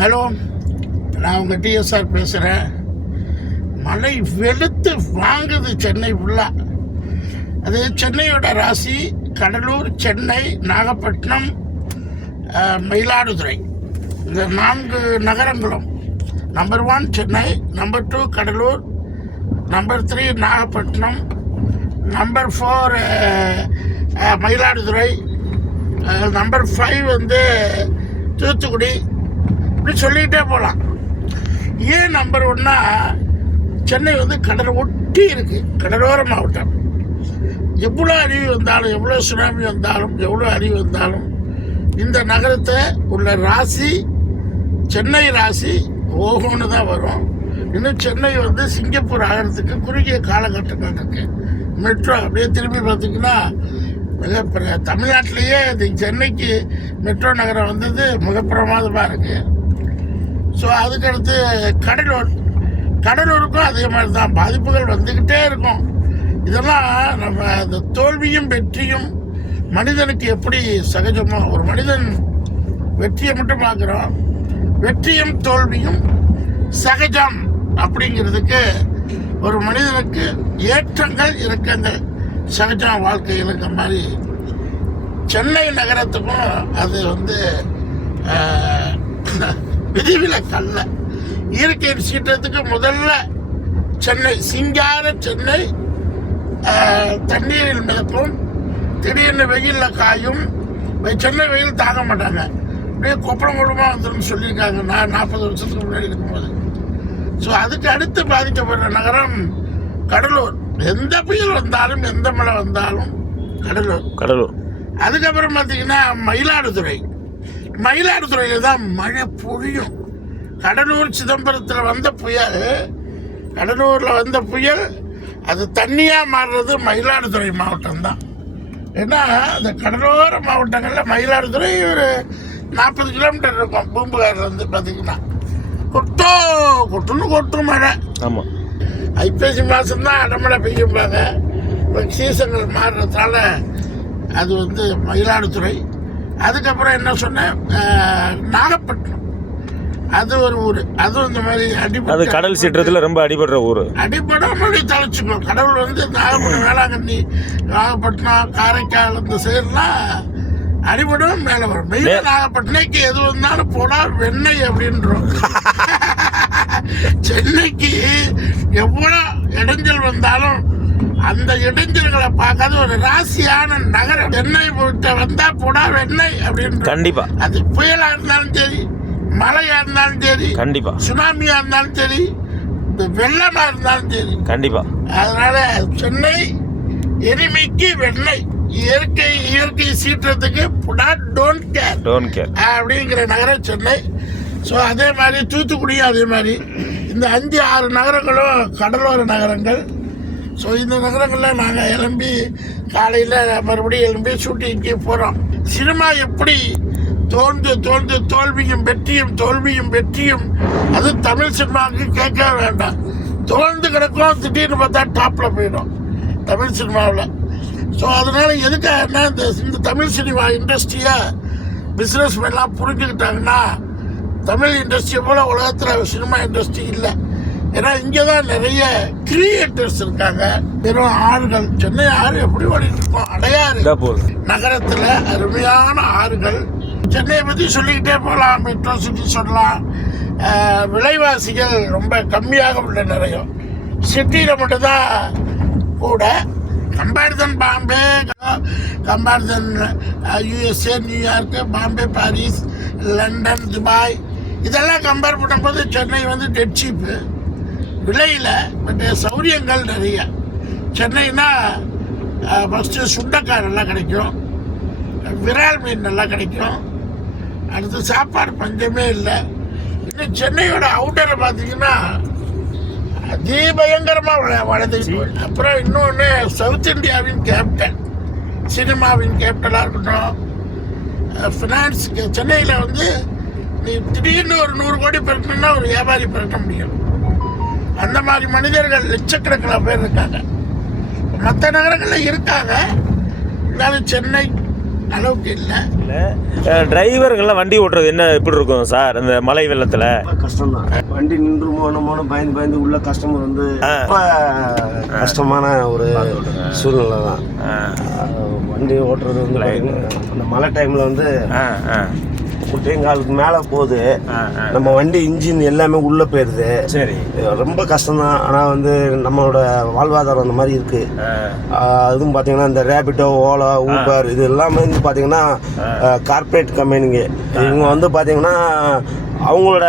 Hello நான் உங்கள் TSR பேசுகிறேன் மழை வெளுத்து வாங்குது சென்னை ஃபுல்லாக அது சென்னையோட ராசி கடலூர் சென்னை நாகப்பட்டினம் மயிலாடுதுறை. இந்த நான்கு நகரங்களும். Number one Chennai number two Cuddalore number three Nagapattinam number four Mayiladuthurai number five வந்து தூத்துக்குடி இப்படி சொல்லிக்கிட்டே போகலாம் ஏன் நம்பர் ஒன்னா சென்னை வந்து கடலை ஒட்டி இருக்கு. கடலோர மாவட்டம். எவ்வளோ அறிவு வந்தாலும் எவ்வளோ சுனாமி வந்தாலும் எவ்வளோ அறிவு வந்தாலும் இந்த நகரத்தை உள்ள ராசி சென்னை ராசி ஓகோன்னு தான் வரும். இன்னும் சென்னை வந்து சிங்கப்பூர் ஆகிறதுக்கு குறுகிய காலகட்டங்கள் இருக்கு. மெட்ரோ அப்படியே திரும்பி பார்த்தீங்கன்னா மிக தமிழ்நாட்டிலேயே இந்த சென்னைக்கு மெட்ரோ நகரம் வந்தது மிக பிரமாதமாக இருக்குது ஸோ அதுக்கடுத்து கடலூர். கடலூருக்கும் அதே மாதிரி தான் பாதிப்புகள் வந்துக்கிட்டே இருக்கும். இதெல்லாம் நம்ம இந்த தோல்வியும் வெற்றியும் மனிதனுக்கு எப்படி சகஜமோ ஒரு மனிதன் வெற்றியை மட்டும் பார்க்குறோம். வெற்றியும் தோல்வியும் சகஜம் அப்படிங்கிறதுக்கு ஒரு மனிதனுக்கு ஏற்றங்கள் இறக்கங்கள் சகஜம் வாழ்க்கையிலுங்க மாதிரி. சென்னை நகரத்துக்கும் அது வந்து விதிவிலக்கல்ல. இயற்கையின் சீற்றத்துக்கு முதல்ல சென்னை சிங்கார சென்னை தண்ணீரில் மிதக்கும் திடீர்னு வெயிலில் காயும். சென்னை வெயில் தாங்க மாட்டாங்க. அப்படியே கொப்பளம் குடும்பமாக வந்துடும் சொல்லியிருக்காங்க. நான் நாற்பது வருஷத்துக்கு முன்னாடி இருக்கும்போது. ஸோ அதுக்கு அடுத்து பாதிக்கப்படுற நகரம் கடலூர். எந்த புயல் வந்தாலும் எந்த மழை வந்தாலும் கடலூர். கடலூர். அதுக்கப்புறம் பார்த்தீங்கன்னா மயிலாடுதுறை. மயிலாடுதுறையில் தான் மழை பொழியும். கடலூர் சிதம்பரத்தில் வந்த புயல் கடலூரில் வந்த புயல் அது தண்ணியாக மாறுறது மயிலாடுதுறை மாவட்டம் தான் ஏன்னா அந்த கடலோர மாவட்டங்களில் மயிலாடுதுறை ஒரு நாற்பது கிலோமீட்டர் இருக்கும் பூம்புகார்லேருந்து பார்த்தீங்கன்னா கொட்டோ கொட்டுன்னு கொட்டும் மழை. ஆமாம் ஐப்பசி மாதம் தான் அடமழை பெய்யும்பாங்க. இப்போ சீசன்கள் மாறுறதால அது வந்து மயிலாடுதுறை அதுக்கப்புறம் என்ன சொன்னேன்? நாகப்பட்டினம். அது ஒரு ஊர். அதுவும் இந்த மாதிரி அது அடிப்படை கடல் சீற்றத்தில் ரொம்ப அடிபடுற ஊர். அடிப்படாமலே தலைச்சுக்கணும் கடவுள் வந்து நாகப்பட்டினம் வேளாங்கண்ணி நாகப்பட்டினம் காரைக்கால் இந்த சைடுலாம் அடிபடும் மேலே வரும். மெயினாக நாகப்பட்டினக்கு எது வந்தாலும் போடா வெண்ணெய் அப்படின்றோம். சென்னைக்கு எவ்வளோ இடைஞ்சல் வந்தாலும் அந்த இடைஞ்சல்களை பார்க்காத ஒரு ராசியான நகரம். வெண்ணெய் போட்ட வந்தா போடா வெண்ணெய் அப்படின்னு கண்டிப்பா. அது புயலா இருந்தாலும் சரி மழையா இருந்தாலும் சரி கண்டிப்பா. சுனாமியா இருந்தாலும் சரி வெள்ளமா இருந்தாலும் சரி. கண்டிப்பா. அதனால சென்னை எளிமைக்கு வெண்ணெய் இயற்கை இயற்கை சீற்றத்துக்கு புடா டோன்ட் கேர். Don't care. அப்படிங்கிற நகரம் சென்னை. ஸோ அதே மாதிரி தூத்துக்குடியும் அதே மாதிரி. இந்த அஞ்சு ஆறு நகரங்களும் கடலோர நகரங்கள். ஸோ இந்த நகரங்களில் நாங்கள் எலும்பி காலையில் மறுபடியும் எலும்பி ஷூட்டிங்க்கு போகிறோம் சினிமா எப்படி தோன்று தோன்று தோல்வியும் வெற்றியும் தோல்வியும் வெற்றியும் அது தமிழ் சினிமாவுக்கு கேட்க வேண்டாம். தோழ்ந்து கிடக்கும் திடீர்னு பார்த்தா டாப்பில் போயிடும் தமிழ் சினிமாவில். ஸோ அதனால் எதுக்காகனா இந்த இந்த தமிழ் சினிமா இண்டஸ்ட்ரியை பிஸ்னஸ் எல்லாம் புரிஞ்சுக்கிட்டாங்கன்னா தமிழ் இண்டஸ்ட்ரியை போல் உலகத்தில் சினிமா இண்டஸ்ட்ரி இல்லை. ஏன்னா இங்கே தான் நிறைய கிரியேட்டர்ஸ் இருக்காங்க. வெறும் ஆறுகள். சென்னை ஆறு எப்படி ஓடிட்டு இருக்கோம் அடையாறு நகரத்தில் அருமையான ஆறுகள். சென்னையை பற்றி சொல்லிக்கிட்டே போகலாம். மெட்ரோ சிட்டி சொல்லலாம். விலைவாசிகள் ரொம்ப கம்மியாக உள்ள நிறைய சிட்டியில் மட்டும்தான் கூட. Comparison Bombay comparison USA New York Bombay Paris London Dubai. இதெல்லாம் கம்பேர் பண்ணும்போது சென்னை வந்து டெட் சீப்பு விலையில் பட் சௌரியங்கள் நிறைய. சென்னைனா ஃபஸ்ட்டு சுண்டைக்காய் நல்லா கிடைக்கும். விரால் மீன் நல்லா கிடைக்கும். அடுத்து சாப்பாடு பஞ்சமே இல்லை. இன்னும் சென்னையோட அவுட்டரை பார்த்தீங்கன்னா அதிபயங்கரமாக வளர்ந்துக்கிட்டு. அப்புறம் இன்னொன்று சவுத் இந்தியாவின் கேபிட்டல் சினிமாவின் கேபிட்டலாக இருக்கட்டும். ஃபினான்ஸ் சென்னையில் வந்து நீ திடீர்னு ஒரு நூறு கோடி பிறக்கணும்னா ஒரு வியாபாரி பிறக்க முடியும். அந்த மாதிரி மனிதர்கள் லட்சக்கணக்கில் பேர் இருக்காங்க. மற்ற நகரங்களில் இருக்காங்க. இருந்தாலும் சென்னை அளவுக்கு இல்லை. டிரைவர்கள்லாம் வண்டி ஓட்டுறது என்ன எப்படி இருக்கும் சார்? இந்த மழை வெள்ளத்தில்? கஷ்டம் தான் வண்டி நின்றுமோனமோனு பயந்து பயந்து உள்ள கஸ்டமர் வந்து ரொம்ப கஷ்டமான ஒரு சூழ்நிலை தான் வண்டி ஓட்டுறது வந்து அந்த மழை டைம்ல வந்து ஆ ஆ. முட்டையங்காலுக்கு மேலே போகுது. நம்ம வண்டி இன்ஜின் எல்லாமே உள்ள போயிருது. சரி. ரொம்ப கஷ்டம் தான் ஆனால் வந்து நம்மளோட வாழ்வாதாரம் அந்த மாதிரி இருக்கு. அதுவும் பார்த்தீங்கன்னா இந்த ரேபிட்டோ ஓலா ஊபர் இது எல்லாமே வந்து பார்த்தீங்கன்னா கார்ப்பரேட் கம்பெனிங்க இவங்க வந்து பார்த்தீங்கன்னா அவங்களோட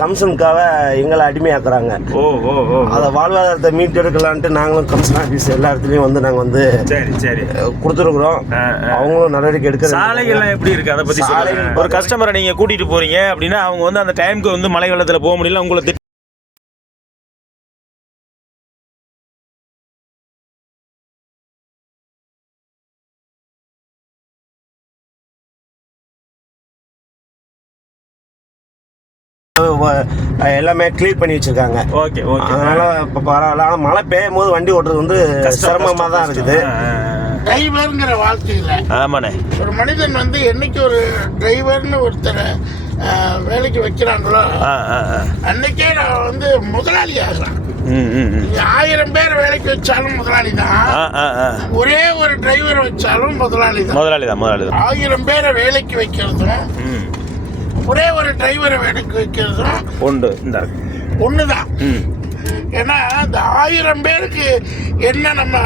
கமிஷனுக்காக எங்களை அடிமையாக்குறாங்க. ஓ ஓ ஓ அதை வாழ்வாதாரத்தை மீட்டெடுக்கலான்ட்டு நாங்களும் கமிஷன் ஆஃபீஸ் எல்லா இடத்துலையும் வந்து நாங்கள் வந்து சரி சரி. கொடுத்துருக்குறோம். அவங்களும் நடவடிக்கை எடுக்க சாலைகள்லாம் எப்படி இருக்கு? அதை பத்தி சொல்லுங்க. சாலைகள் ஒரு கஸ்டமரை நீங்க கூட்டிட்டு போறீங்க அப்படின்னா அவங்க வந்து அந்த டைம்க்கு வந்து மழை வெள்ளத்துல போக முடியல உங்களை எல்லாமே கிளியர் பண்ணி வச்சிருக்காங்க. ஓகே ஓகே அதனால இப்போ பரவாயில்ல. ஆனால் மழை பெய்யும் போது வண்டி ஓட்டுறது வந்து சிரமமாக தான் இருக்குது. டிரைவருங்கிற வாழ்க்கையில். ஆமாண்ணே. ஒரு மனிதன் வந்து என்னைக்கு ஒரு டிரைவர்னு ஒருத்தரை வேலைக்கு வைக்கிறாங்களோ அன்னைக்கே நான் வந்து முதலாளி ஆகலாம். ஆயிரம் பேர் வேலைக்கு வச்சாலும் முதலாளி தான். ஒரே ஒரு டிரைவர் வச்சாலும் முதலாளி தான். முதலாளி தான் முதலாளி தான். ஆயிரம் பேரை வேலைக்கு வைக்கிறதும் ம். ஒரே ஒரு டிரைவரை வேலைக்கு வைக்கிறதும் உண்டு இந்த. ஒண்ணுதான் ம். ஏன்னா இந்த ஆயிரம் பேருக்கு என்ன நம்ம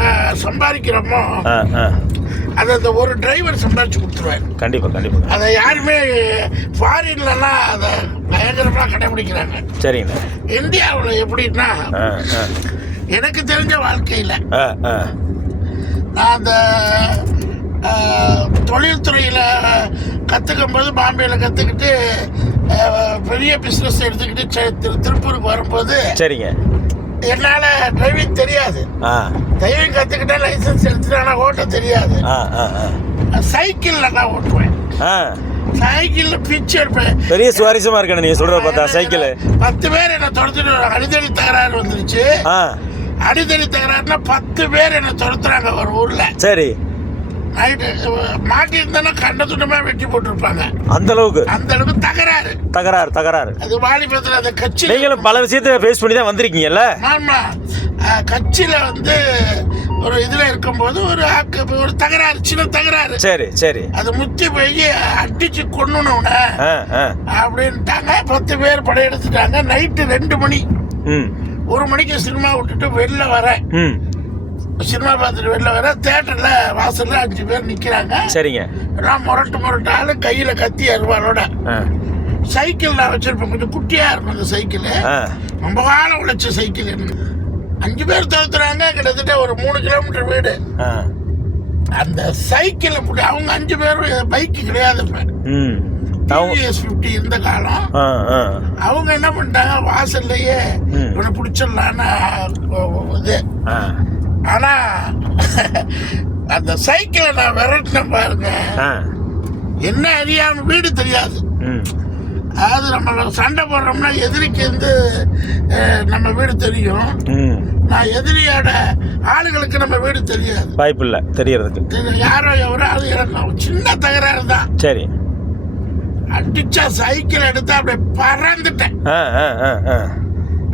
சம்பாதிக்கிறோமோ அதை அந்த ஒரு டிரைவர் சம்பாதிச்சு கொடுத்துருவாரு. கண்டிப்பா கண்டிப்பா. அதை யாருமே ஃபாரின்லலாம் அதை பயங்கரமாக கடைபிடிக்கிறாங்க. சரிங்கண்ணே இந்தியாவில் எப்படின்னா எனக்கு தெரிஞ்ச வாழ்க்கையில் நான் அந்த கற்றுக்கும் போது பாம்பேயில் கற்றுக்கிட்டு பெரிய பிஸ்னஸ் எடுத்துக்கிட்டு திருப்பூருக்கு வரும்போது சரிங்க. என்னால் டிரைவிங் தெரியாது. டிரைவிங் கற்றுக்கிட்டா லைசன்ஸ் எடுத்துட்டு ஆனால் ஓட்ட தெரியாது. சைக்கிளில் நான் ஓட்டுவேன். சைக்கிளில் பிச்சு எடுப்பேன். பெரிய சுவாரஸ்யமா இருக்கணும் நீங்க சொல்றத பார்த்தா சைக்கிள். பத்து பேர் என்ன வராங்க. அடிதடி தகராறு வந்துருச்சு. அடிதடி தகராறுனா பத்து பேர் என்ன துரத்துறாங்க ஒரு ஊர்ல. சரி. நைட்டு மாட்டி இருந்தா கண்ட துண்டமா வெட்டி போட்டிருப்பாங்க. அந்த அளவுக்கு அந்த அளவுக்கு தகராறு. தகராறு தகராறு. அது வாலிபத்தில் அந்த நீங்களும் பல விஷயத்தை ஃபேஸ் பண்ணி தான் வந்திருக்கீங்கல்ல? ஆமா. கட்சியில வந்து ஒரு இதுல இருக்கும்போது ஒரு ஆக்கு- ஒரு தகராறு சின்ன தகராறு. சரி சரி. அது முத்தி போய் அடிச்சு கொண்டுனவுன அப்படின்ட்டாங்க. பத்து பேர் படையெடுத்துட்டாங்க. நைட்டு ரெண்டு மணி. ஒரு மணிக்கு சினிமா விட்டுட்டு வெளில வரேன். சினிமா பார்த்துட்டு வெளில வர தேட்டர்ல வாசல்ல அஞ்சு பேர் நிக்கிறாங்க. சரிங்க. எல்லாம் முரட்டு முரட்டு ஆளு கையில கத்தி அருவாளோட சைக்கிள் நான் வச்சிருப்பேன். கொஞ்சம் குட்டியா இருக்கும் அந்த சைக்கிள். ரொம்ப காலம் உழைச்ச சைக்கிள். அஞ்சு பேர் தவிர்த்துறாங்க கிட்டத்தட்ட ஒரு மூணு கிலோமீட்டர் வீடு. அந்த சைக்கிள் அப்படி அவங்க அஞ்சு பேரும் பைக் கிடையாது டிவிஎஸ் ஃபிஃப்டி இருந்த காலம். அவங்க என்ன பண்ணிட்டாங்க? வாசல்லையே. இவனை பிடிச்சிடலான்னு இது. ஆ ஆனா அந்த சைக்கிளை நான் விரட்டினேன் பாருங்க. என்ன அறியாம வீடு தெரியாது. அதாவது நம்ம சண்டை போடுறோம்னா எதிரிக்கு வந்து நம்ம வீடு தெரியும். நான் எதிரியோட ஆளுகளுக்கு நம்ம வீடு தெரியாது. வாய்ப்பு இல்லை தெரியறதுக்கு. தெரி- யாரோ எவரோ அது எனக்கு சின்ன தகராறு தான். சரி. அடிச்சா சைக்கிள் எடுத்து அப்படியே பறந்துட்டேன்.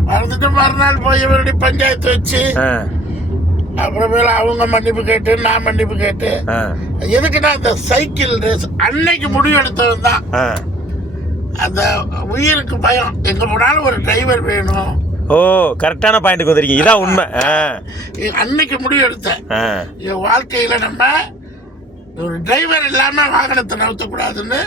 பறந்துட்டு மறுநாள் போய் மறுபடியும் பஞ்சாயத்து வச்சு அப்புறமேல அவங்க மன்னிப்பு கேட்டு நான் மன்னிப்பு கேட்டு. எதுக்குன்னா அந்த சைக்கிள் ரேஸ் அன்னைக்கு முடிவு எடுத்தவன் தான். அந்த உயிருக்கு பயம். எங்க போனாலும் ஒரு டிரைவர் வேணும். ஓ கரெக்டான பாயிண்ட்டுக்கு வந்திருக்கீங்க. இதான் உண்மை. அன்னைக்கு முடிவு எடுத்தேன். என் வாழ்க்கையில நம்ம ஒரு டிரைவர் இல்லாம வாகனத்தை நகர்த்தக்கூடாதுன்னு